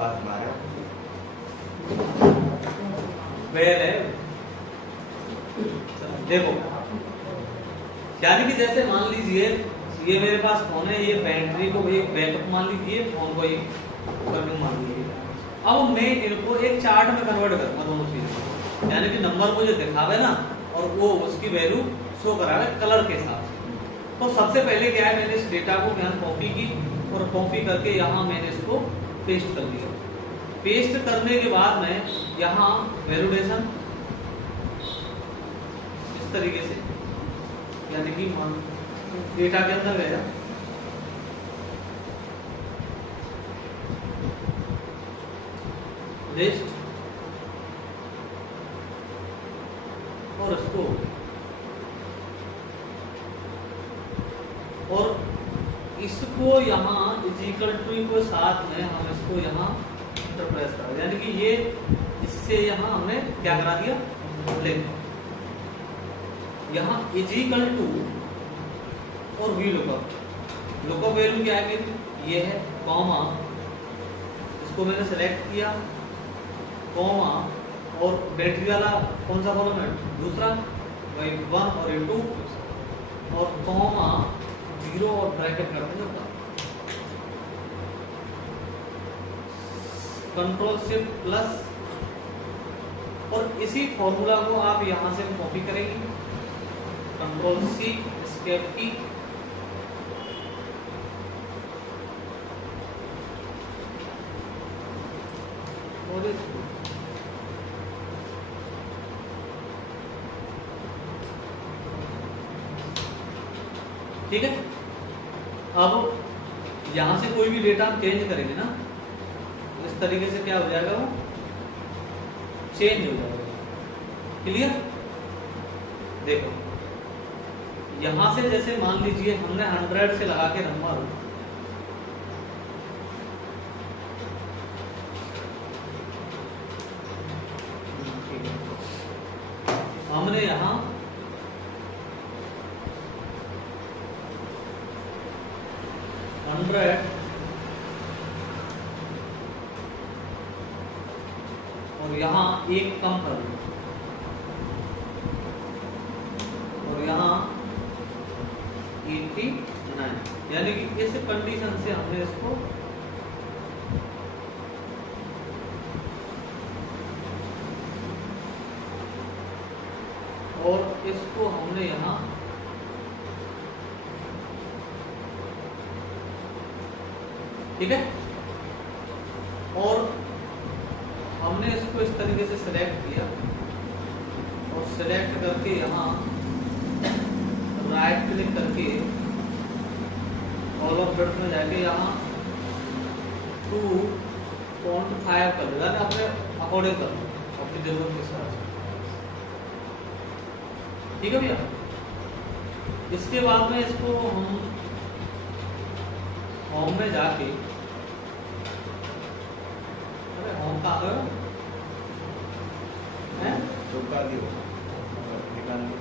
बात मारा वेल है। देखो, यानी कि जैसे मान लीजिए ये मेरे पास फोन है, ये बैटरी को एक बैकअप मान लीजिए, फोन को एक सर्विंग मान लीजिए। अब मैं इनको एक चार्ट में कन्वर्ट करूंगा दोनों चीजें, यानी कि नंबर मुझे दिखावे ना और वो उसकी वैल्यू शो करावे कलर के हिसाब से। तो सबसे पहले क्या है, मैंने इस डेटा को यहाँ कॉपी की और कॉपी करके यहाँ मैंने इसको पेस्ट कर दिया। पेस्ट करने के बाद में यहाँ वैलिडेशन इस तरीके से, यानी कि मान डेटा के अंदर गया, लिस्ट और इसको और इसको यहाँ इजिकल टू को साथ में हम इसको यहाँ इंटरप्रेस करा, यानी कि ये इससे यहाँ हमने क्या करा दिया, लिंक। यहाँ इजिकल टू और वी लुकअप वैल्यू क्या है, ये है कॉमा, इसको मैंने सेलेक्ट किया, कॉमा और बैटरी वाला कौन सा कॉलम है, दूसरा, वही 1 और 2 और कॉमा 0 और ब्रैकेट करते हैं, कंट्रोल शिफ्ट प्लस, और इसी फॉर्मूला को आप यहां से कॉपी करेंगे, कंट्रोल सी एस्केप की, और ठीक है। अब यहां से कोई भी डेटा हम चेंज करेंगे ना, इस तरीके से क्या हो जाएगा, वो चेंज हो जाएगा। क्लियर? देखो यहां से जैसे मान लीजिए हमने 100 से लगा के नंबर, हमने यहां 100 और यहाँ एक कम कर दो और यहाँ 89, यानी कि इस कंडीशन से हमने इसको और इसको हमने यहाँ ठीक है, और हमने इसको इस तरीके से सिलेक्ट किया और सिलेक्ट करके यहाँ राइट क्लिक करके ऑल ऑफ डॉट में जाके यहाँ 2.5 कर देगा, अपने अकॉर्डिंग कर लो, अपनी जरूरत के हिसाब से। ठीक है भैया। इसके बाद में इसको हम होम में जाके, अरे होम का है रुका दियो निकाल लो,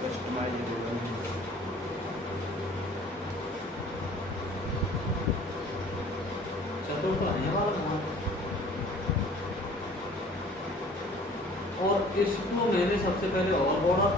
कस्टमाइज चलो तो आने वाला, और इसको मैंने सबसे पहले और बॉर्डर,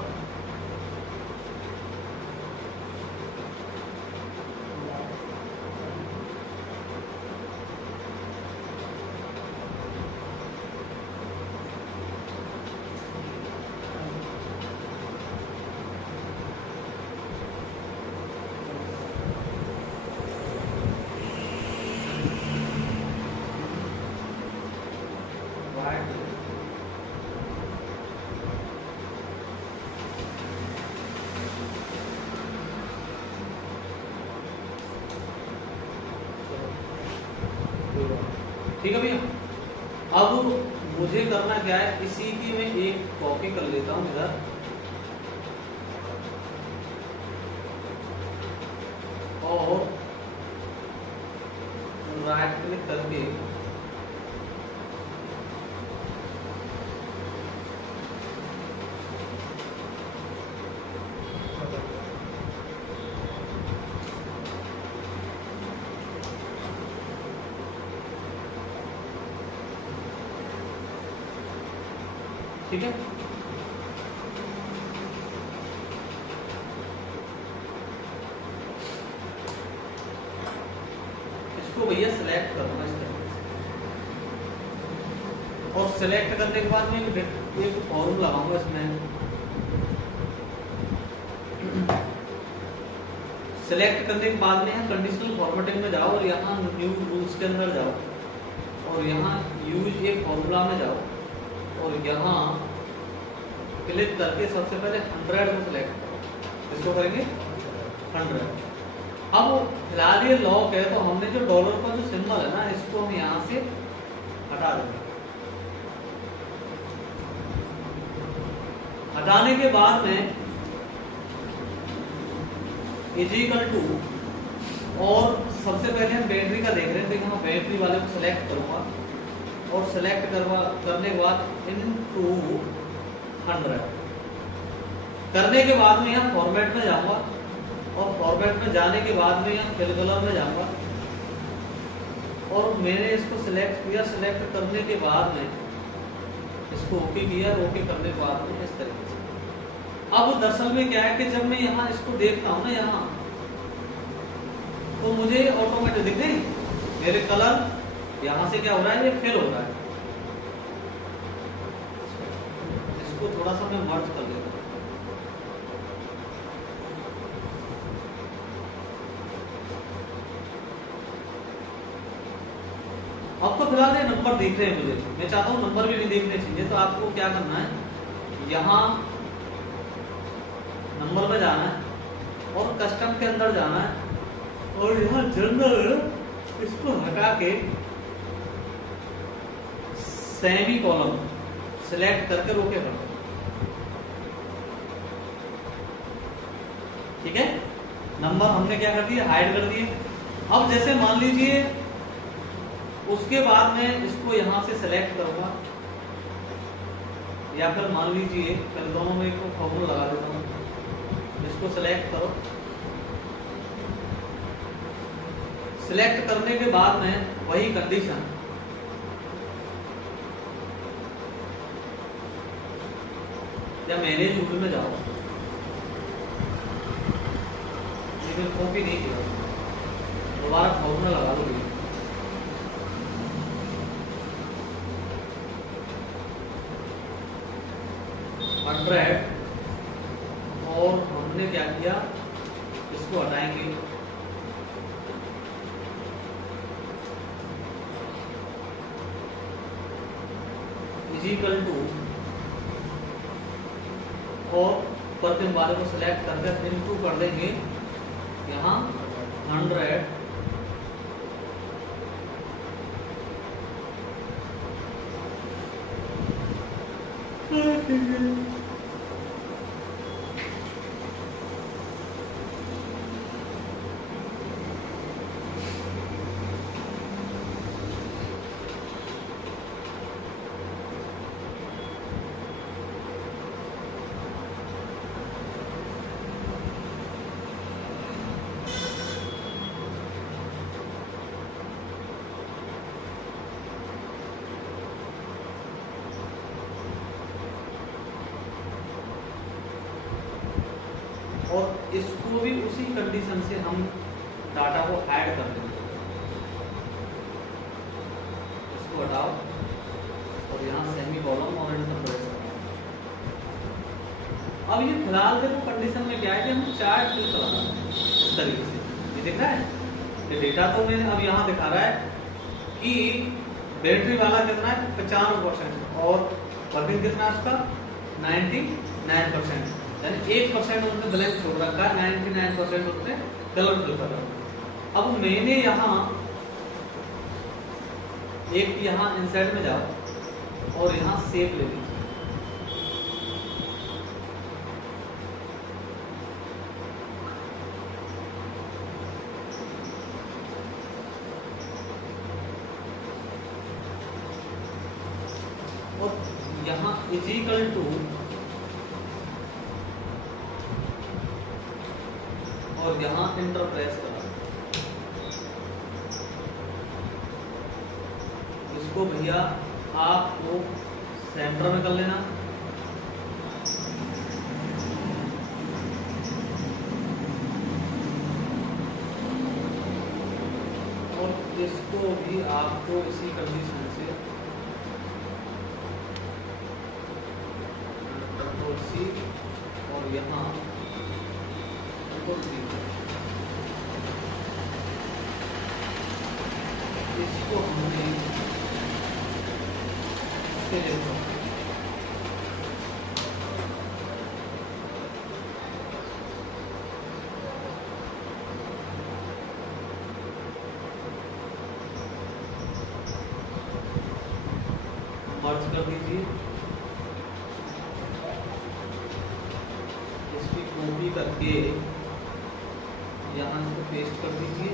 ठीक है भैया। अब मुझे करना क्या है, इसी की मैं एक कॉपी कर लेता हूं इधर, और राइट क्लिक करके ठीक है। इसको भैया सिलेक्ट करूंगा इस तरीके से, और सिलेक्ट करने के बाद में एक फॉर्मूला लगाऊंगा इसमें। सिलेक्ट करने के बाद में यहाँ कंडीशनल फॉर्मेटिंग में जाओ और यहाँ न्यू रूल्स के अंदर जाओ और यहाँ यूज ए फॉर्मूला में जाओ और यहाँ क्लिक करके सबसे पहले 100 को सिलेक्ट करो। इसको करेंगे 100। अब फिलहाल ये लॉक है तो हमने जो डॉलर का जो सिंबल है ना, इसको हम यहाँ से हटा देंगे। हटाने के बाद में इजिकल टू, और सबसे पहले हम बैटरी का देख रहे हैं, देखिए मैं बैटरी वाले को सिलेक्ट करूंगा और सिलेक्ट करने के बाद इनटू 100 करने के बाद में यहाँ फॉर्मेट में जाऊंगा और फॉर्मेट में जाने के बाद में यहाँ फिल कलर में जाऊंगा और मैंने इसको सिलेक्ट किया। सिलेक्ट करने के बाद में इसको ओके किया, ओके करने के बाद में इस तरीके से। अब दरअसल में क्या है कि जब मैं यहाँ इसको देखता हूँ ना यहाँ, तो मुझे ऑटोमेटिक दिख रही मेरे कलर यहाँ से क्या हो रहा है, ये फिल हो रहा है। इसको थोड़ा सा मैं मर्ज कर देता हूँ। अब तो फिलहाल ये नंबर दिख रहे हैं मुझे, मैं चाहता हूँ नंबर भी नहीं देखने चाहिए। तो आपको क्या करना है, यहाँ नंबर में जाना है और कस्टम के अंदर जाना है और यहाँ जनरल इसको हटा के सेमी कॉलम सिलेक्ट करके रोके कर, ठीक है। नंबर हमने क्या कर दिया, हाइड कर दिए। अब जैसे मान लीजिए उसके बाद में इसको यहां से सिलेक्ट करूंगा, या फिर मान लीजिए फिर दोनों में एक फॉर्मूला लगा देता हूं। इसको सिलेक्ट करो, सिलेक्ट करने के बाद में वही कंडीशन, या मैनेज रूल में जाओ, लेकिन कॉपी नहीं किया, दोबारा फॉर्मूला लगा दो। 100 और हमने क्या किया, इसको हटाएंगे। इजिकल टू, और प्रतिम वाले को सिलेक्ट करके इनटू कर देंगे यहाँ 100 और इसको भी उसी कंडीशन से हम डाटा को हाइड कर देंगे। इसको हटाओ और यहाँ सेमी कॉलम और एंटर प्रेस करो। अब ये फिलहाल देखो कंडीशन में क्या है कि हम चार्ट फिल करा रहे हैं इस तरीके से, ये दिख रहा है। ये डेटा तो मैंने अब यहाँ दिखा रहा है कि बैटरी वाला कितना है 95% और वर्किंग कितना है उसका 99%, यानी 1% उसने ब्लैंक छोड़ रखा है, 99% उसने कलर फिल कर रखा। अब मैंने यहाँ एक यहाँ इंसर्ट में जाओ और यहाँ सेव ले लीजिए। और यहाँ इजिकल टू और यहाँ इंटर प्रेस करा। इसको भैया आपको सेंटर में कर लेना इसको भी आपको इसी कंडीशन से Ctrl+C और यहाँ Ctrl+V, इसको हमने सेलेक्ट कर, मर्ज कर दीजिए, इसकी कॉपी करके यहाँ इसको पेस्ट कर दीजिए,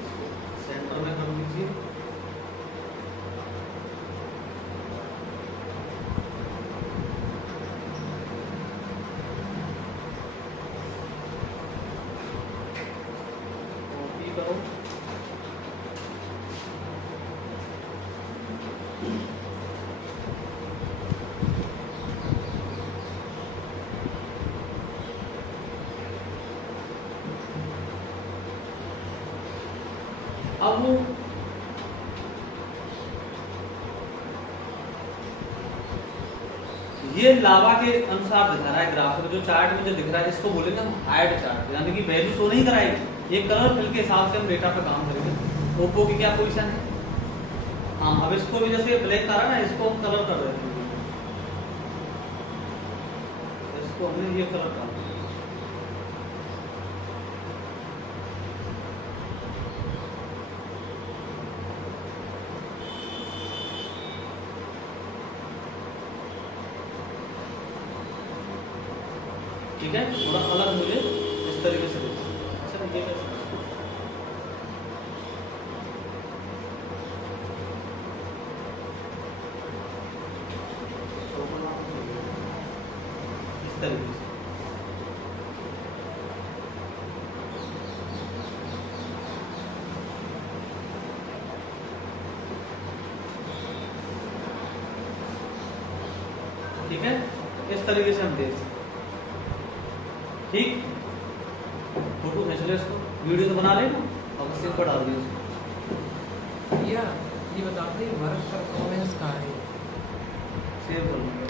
इसको सेंटर में कर दीजिए, कॉपी करो, अब ये लावा के अनुसार दिखा रहा है ग्राफ में, जो चार्ट में जो दिख रहा है इसको बोलेंगे हम हाइड चार्ट, यानी कि वैल्यू शो नहीं कराएगी, ये कलर फिल के हिसाब से हम डेटा पे काम करेंगे। ओप्पो की क्या पोजीशन है? हाँ, अब इसको भी जैसे ब्लैक करा ना, इसको हम कलर कर रहे हैं, इसको हमने ये कलर कर, ठीक है, थोड़ा अलग मुझे इस तरीके से देखो। अच्छा, ये कैसे? इस तरीके से, ठीक है, इस तरीके से हम देख सकते, ठीक। फोटो खींच लो, इसको वीडियो तो बना लेना और उससे ऊपर डाल दिया उसको। भैया ये बताते हैं वर्क परफॉर्मेंस कहाँ है? सेव कर लो।